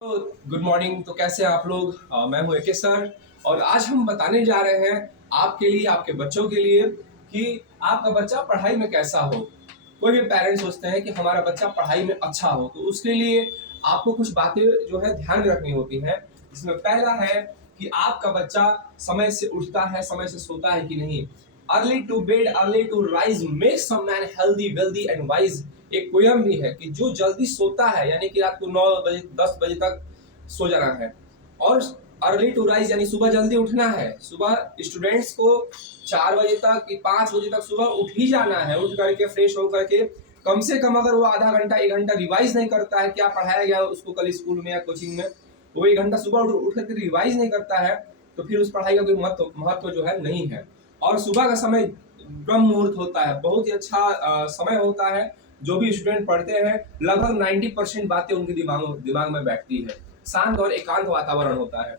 तो good morning. तो कैसे हैं आप लोग? मैं हूं एके सर और आज हम बताने जा रहे हैं आपके लिए, आपके बच्चों के लिए कि आपका बच्चा पढ़ाई में कैसा हो। कोई भी पेरेंट्स सोचते हैं कि हमारा बच्चा पढ़ाई में अच्छा हो, तो उसके लिए आपको कुछ बातें जो है ध्यान में रखनी होती हैं। इसमें पहला है कि आपका बच्चा समय से उठता है, समय से सोता है कि नहीं। Early to bed early to rise make some man healthy wealthy and wise. एक पोयम भी है कि जो जल्दी सोता है, यानी कि रात को 9 बजे 10 बजे तक सो जाना है, और अर्ली टू राइज यानी सुबह जल्दी उठना है। सुबह स्टूडेंट्स को 4 बजे तक कि 5 बजे तक सुबह उठ ही जाना है। उठ करके फ्रेश होकर के कम से कम अगर वो आधा घंटा 1 घंटा रिवाइज नहीं करता है क्या पढ़ाया गया उसको कल स्कूल में या कोचिंग में, वो 1 घंटा सुबह उठ करके रिवाइज नहीं करता है, तो फिर उस पढ़ाई का कोई महत्व जो है नहीं है। और सुबह का समय ब्रह्म मुहूर्त होता है, बहुत ही अच्छा समय होता है। जो भी स्टूडेंट पढ़ते हैं लगभग 90% बातें उनके दिमाग में बैठती है। शांत और एकांत वातावरण होता है।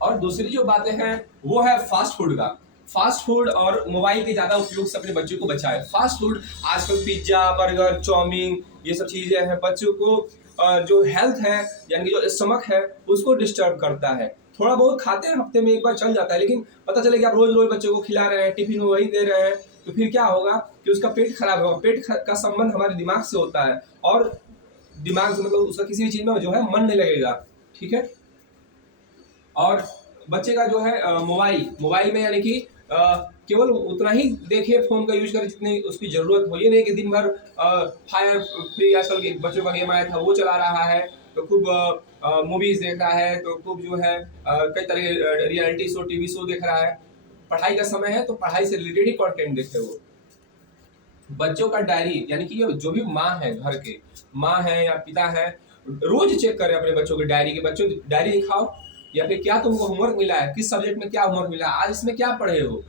और दूसरी जो बातें हैं वो है फास्ट फूड का। फास्ट फूड और मोबाइल के ज्यादा उपयोग से अपने बच्चों को बचाए। फास्ट फूड आजकल पिज्जा, बर्गर, चाउमीन, ये सब चीजें हैं, बच्चों को जो हेल्थ है यानी कि जो स्टमक है उसको डिस्टर्ब करता है। थोड़ा बहुत खाते हैं, हफ्ते में एक बार चल जाता है, लेकिन पता चले कि आप रोज रोज बच्चों को खिला रहे हैं, टिफिन में वही दे रहे हैं, तो फिर क्या होगा कि उसका पेट खराब होगा। पेट का संबंध हमारे दिमाग से होता है, और दिमाग से मतलब उसका किसी भी चीज में जो है मन नहीं लगेगा। ठीक है। और बच्चे का जो है मोबाइल में यानी कि केवल उतना ही देखे, फोन का यूज करे जितनी उसकी जरूरत हो। ये नहीं कि दिन भर फायर फ्री आजकल के बच्चों का गेम आया था वो चला रहा है, तो खूब मूवीज देख रहा है, तो खूब जो है कई तरह के रियलिटी शो, टीवी शो देख रहा है। पढ़ाई का समय है तो पढ़ाई से रिलेटेड ही कंटेंट देखे वो। बच्चों का डायरी यानी कि ये जो भी माँ है, घर के माँ है या पिता है, रोज चेक करें अपने बच्चों की डायरी के। बच्चों डायरी दिखाओ, या फिर क्या तुमको होमवर्क मिला है, किस सब्जेक्ट में क्या होमवर्क मिला है, आज इसमें क्या पढ़े हो।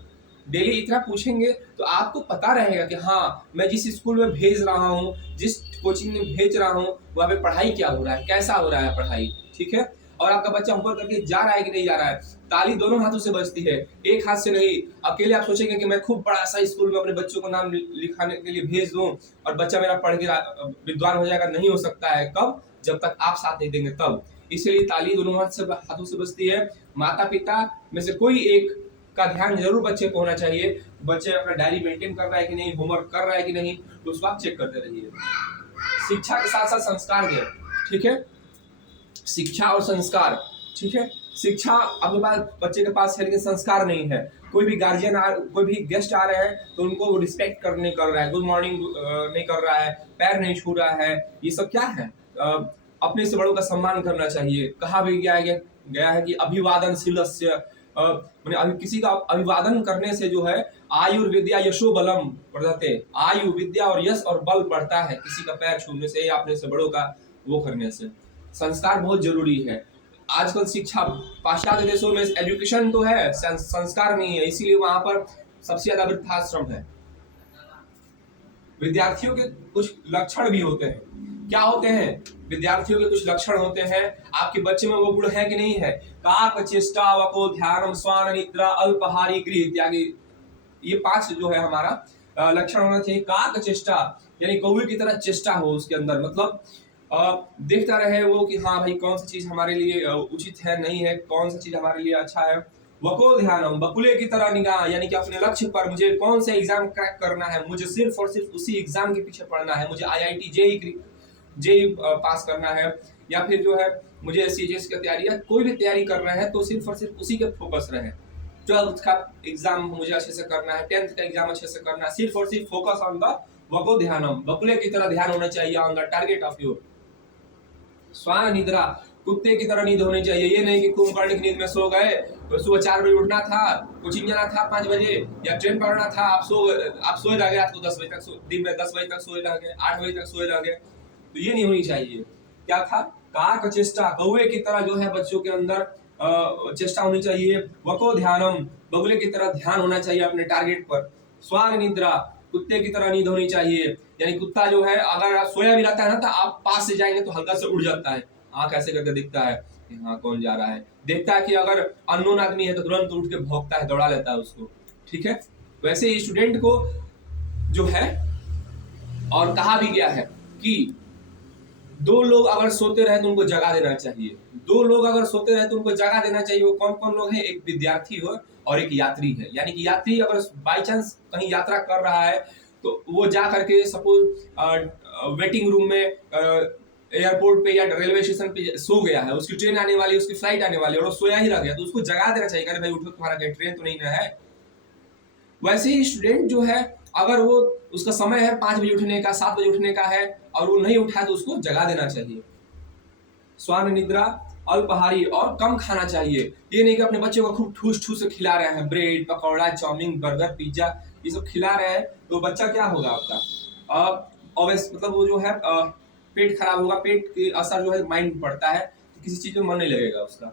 डेली इतना पूछेंगे तो आपको पता रहेगा कि हाँ, मैं जिस स्कूल में भेज रहा हूँ, जिस कोचिंग में भेज रहा हूँ, वहाँ पे पढ़ाई क्या हो रहा है, कैसा हो रहा है पढ़ाई। ठीक है। और आपका बच्चा होमवर्क करके जा रहा है कि नहीं जा रहा है। ताली दोनों हाथों से बजती है, एक हाथ से नहीं। अकेले आप सोचेंगे कि मैं खूब बड़ा सा स्कूल में अपने बच्चों को नाम लिखाने के लिए भेज दूं और बच्चा मेरा पढ़ के विद्वान हो जाएगा, नहीं हो सकता है। कब? जब तक आप साथ नहीं देंगे तब। इसलिए ताली दोनों हाथों से बजती है। माता पिता में से कोई एक का ध्यान जरूर बच्चे को होना चाहिए। बच्चे अपना डायरी मेंटेन कर रहा है कि नहीं, होमवर्क कर रहा है कि नहीं, तो उसको आप चेक करते रहिए। शिक्षा के साथ साथ संस्कार दें। ठीक है। शिक्षा और संस्कार। ठीक है। शिक्षा आपके पास, बच्चे के पास है, लेकिन संस्कार नहीं है। कोई भी गार्जियन कोई भी गेस्ट आ रहे हैं तो उनको रिस्पेक्ट नहीं कर रहा है, गुड मॉर्निंग नहीं कर रहा है, पैर नहीं छू रहा है, ये सब क्या है? अपने से बड़ों का सम्मान करना चाहिए। कहा भी गया है कि अभिवादनशीलस्य, मैंने किसी का अभिवादन करने से जो है आयुर्विद्या यशो बलम बढ़ते। आयु, विद्या और यश और बल बढ़ता है किसी का पैर छूने से या अपने से बड़ों का वो करने से। संस्कार बहुत जरूरी है। आजकल शिक्षा पाश्चात्य देशों में एजुकेशन तो है, संस्कार नहीं है, इसीलिए वहां पर सबसे ज्यादा वृद्धाश्रम है। विद्यार्थियों के कुछ लक्षण भी होते हैं। क्या होते हैं? विद्यार्थियों के कुछ लक्षण होते हैं। आपके बच्चे में वो गुण है कि नहीं है? काक चेष्टा वको ध्यानम स्वान निद्रा अल्पहारी गृह इत्यादि, ये 5 जो है हमारा लक्षण होना चाहिए। काक चेष्टा यानी कौवे की तरह चेष्टा हो उसके अंदर, मतलब देखता रहे वो कि हाँ भाई कौन सी चीज हमारे लिए उचित है, नहीं है, कौन सी चीज हमारे लिए अच्छा है। वको ध्यानम, बकुले की तरह निगाह, यानी कि अपने लक्ष्य पर, मुझे कौन से एग्जाम क्रैक करना है, मुझे सिर्फ और सिर्फ उसी एग्जाम के पीछे पढ़ना है, मुझे आईआईटी जेई पास करना है, या फिर जो है मुझे सीजीएस की तैयारी या कोई भी तैयारी कर रहे हैं तो सिर्फ और सिर्फ उसी के फोकस रहे। 12th का एग्जाम मुझे अच्छे से करना है, 10th का एग्जाम अच्छे से करना है, सिर्फ और सिर्फ फोकस ऑन द वको ध्यानम, बकुले की तरह ध्यान होना चाहिए on the target of your. स्वान निद्रा, कुत्ते की तरह नींद होनी चाहिए। ये नहीं कि कुंभकर्ण की नींद में सो गए, तो सुबह 4 बजे उठना था, कोचिंग जाना था 5 बजे, या ट्रेन पकड़ना था, आप सोए रह गए, रात को 10 बजे तक, दिन में 10 बजे तक सोए रह गए, 8 बजे तक सोए रह गए, तो ये नहीं होनी चाहिए। क्या था? काक चेष्टा, कौवे की तरह जो है बच्चों के अंदर चेष्टा होनी चाहिए। वको ध्यानम, बगुले की तरह ध्यान होना चाहिए अपने टारगेट पर। स्वान निद्रा, कुत्ते की तरह नींद होनी चाहिए, यानी कुत्ता जो है अगर सोया भी रहता है ना तो आप पास से जाएंगे तो हल्का से उड़ जाता है, आंख ऐसे करके दिखता है कि हाँ कौन जा रहा है। देखता है कि अगर अननोन आदमी है तो तुरंत उठ के भौंकता है, दौड़ा लेता है उसको। ठीक है। वैसे ही स्टूडेंट को जो है, और कहा भी गया है कि दो लोग अगर सोते रहे तो उनको जगा देना चाहिए। दो लोग अगर सोते रहे तो उनको जगा देना चाहिए। वो कौन कौन लोग हैं? एक विद्यार्थी हो और एक यात्री है। यानी कि यात्री अगर बाई चांस कहीं यात्रा कर रहा है तो वो जा करके सपोज वेटिंग रूम में एयरपोर्ट पे या रेलवे स्टेशन पे सो गया है, उसकी ट्रेन आने वाली, उसकी फ्लाइट आने वाली है और वो सोया ही रह गया, तो उसको जगा देना चाहिए। अरे भाई उठो, तुम्हारा कहीं ट्रेन तो नहीं ना है। वैसे ही स्टूडेंट जो है, अगर वो उसका समय है 5 बजे उठने का, 7 बजे उठने का है और वो नहीं उठा तो उसको जगा देना चाहिए। स्वान निद्रा, अल्पाहारी और कम खाना चाहिए। ये नहीं कि अपने बच्चे को खूब ठूस ठूस से खिला रहे हैं, bread pakora chowmein burger pizza ये सब खिला रहे हैं, तो बच्चा क्या होगा आपका? मतलब वो जो है पेट खराब होगा। पेट के असर जो है माइंड में पड़ता है, तो किसी चीज में मन नहीं लगेगा उसका।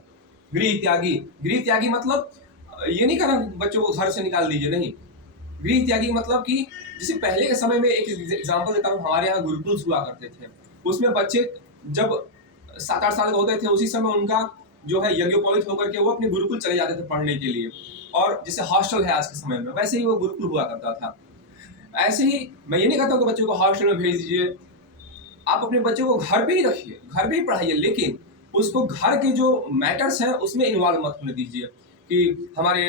गृह त्यागी, गृह त्यागी मतलब ये नहीं कहना बच्चों को घर से निकाल दीजिए, नहीं। गृह त्यागी मतलब कि जैसे पहले के समय में, एक एग्जांपल देता हूँ, हमारे यहाँ गुरुकुल हुआ करते थे। उसमें बच्चे जब 7-8 साल के होते थे, उसी समय उनका जो है यज्ञोपवीत होकर के वो अपने गुरुकुल चले जाते थे पढ़ने के लिए। और जैसे हॉस्टल है आज के समय में, वैसे ही वो गुरुकुल हुआ करता था। ऐसे ही मैं ये नहीं कहता हूँ कि बच्चों को हॉस्टल में भेज दीजिए। आप अपने बच्चे को घर पे ही रखिए, घर पे ही पढ़ाइए, लेकिन उसको घर के जो मैटर्स हैं उसमें इन्वॉल्व मत होने दीजिए कि हमारे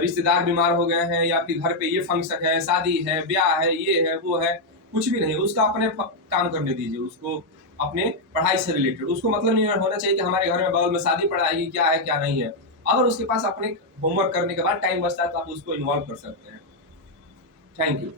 रिश्तेदार बीमार हो गए हैं या फिर घर पे ये फंक्शन है, शादी है, ब्याह है, ये है, वो है। कुछ भी नहीं, उसका अपने काम करने दीजिए उसको, अपने पढ़ाई से रिलेटेड। उसको मतलब नहीं होना चाहिए कि हमारे घर में बगल में शादी पढ़ाई क्या है क्या नहीं है। अगर उसके पास अपने होमवर्क करने के बाद टाइम बचता है तो आप उसको इन्वॉल्व कर सकते हैं। Thank you.